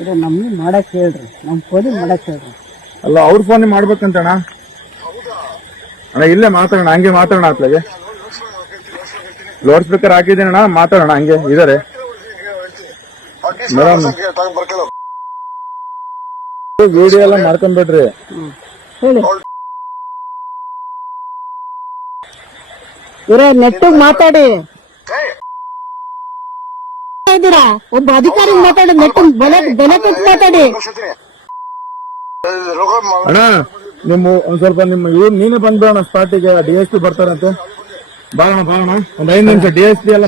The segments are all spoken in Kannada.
ಇದು ನಮ್ಗೆ ಮಾಡಕ್ ಹೇಳ್ರಿ. ನಮ್ ಫೋನ್ ಮಾಡಕ್ ಹೇಳ್ರಿ. ಅಲ್ಲ ಅವ್ರ ಫೋನ್ ಮಾಡ್ಬೇಕಂತಣ್ಣ? ಅಣ್ಣ ಇಲ್ಲೇ ಮಾತಾಡೋಣ ಹಂಗೆ ಮಾತಾಡೋಣ ಅತ್ಲಾಗೆ. ಲೌಡ್ ಸ್ಪೀಕರ್ ಹಾಕಿದ್ದೀನಣ್ಣ ಮಾತಾಡೋಣ ಹಂಗೆ ಇದಾರೆ. ಮೇಡಮ್. ವಿಡಿಯೋ ಎಲ್ಲ ಮಾಡ್ಕೊಂಡ್ಬಿಡ್ರಿ ಹೇಳಿ. ಇವ್ರ ನೆಟ್ಟಿಗೆ ಮಾತಾಡಿ. ಇದ್ದೀರಾ? ಒಬ್ಬ ಅಧಿಕಾರಿ ಮಾತಾಡಿ ನೆಟ್ಟು ಬೆಲೆ ಬೆಲೆ ಕೊಟ್ಟು ಮಾತಾಡಿ. ಅಣ್ಣ ನಿಮ್ಮ ಒಂದ್ ಸ್ವಲ್ಪ ನಿಮ್ಮ ಇವ್ರು ನೀನೇ ಬಂದ್ಬಿಡೋಣ ಸ್ಪಾಟಿಗೆ ಡಿ ಎಸ್ ಪಿ ಬರ್ತಾರಂತೆ. ಬಾಣ ಬಾಗೋಣ ಒಂದ್ ಐದು ನಿಮಿಷ ಡಿ ಎಸ್ ಪಿ ಎಲ್ಲ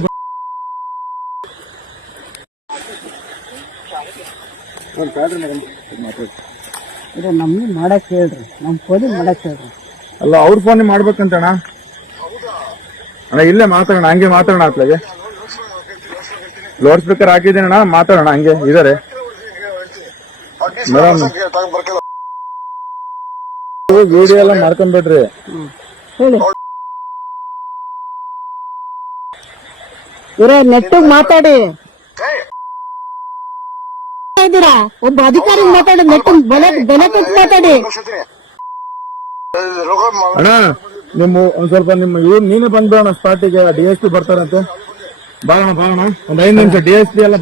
ನಮ್ಗೆ ಮಾಡಕ್ ಹೇಳ್ರಿ. ನಮ್ ಫೋನ್ ಮಾಡಕ್ ಹೇಳ್ರಿ. ಅಲ್ಲ ಅವ್ರ ಫೋನ್ ಮಾಡ್ಬೇಕಂತಣ್ಣ. ಅಣ್ಣ ಇಲ್ಲೇ ಮಾತಾಡೋಣ ಹಂಗೆ ಮಾತಾಡೋಣ ಅತ್ಲಾಗೆ. ಲೌಡ್ ಸ್ಪೀಕರ್ ಅಣ್ಣ ಮಾತಾಡೋಣ ಹಂಗೆ ಇದಾರೆ ಮೇಡಮ್ ವಿಡಿಯೋ ಎಲ್ಲ ಮಾಡ್ಕೊಂಡ್ಬಿಡ್ರಿ ಹೇಳಿ. ಇವ್ರ ನೆಟ್ಟಿಗ್ ಮಾತಾಡಿ. ಇದ್ದೀರಾ? ಒಬ್ಬ ಅಧಿಕಾರಿ ಮಾತಾಡಿ ನೆಟ್ಟು ಬೆಲೆ ಬೆಲೆ ಕೊಟ್ಟು ಮಾತಾಡಿ. ಅಣ್ಣ. ನಿಮ್ಮ ಒಂದ್ ಸ್ವಲ್ಪ ನಿಮ್ಮ ಇವ್ರು ನೀನೇ ಬಂದ್ಬಿಡೋಣ ಸ್ಪಾಟಿಗೆ ಡಿ ಎಸ್ ಪಿ ಬರ್ತಾರಂತೆ. ಬಾಗೋಣ ಬಾಗೋಣ ಒಂದ್ ಐದು ನಿಮಿಷ ಡಿ ಎಸ್ ಪಿ ಎಲ್ಲ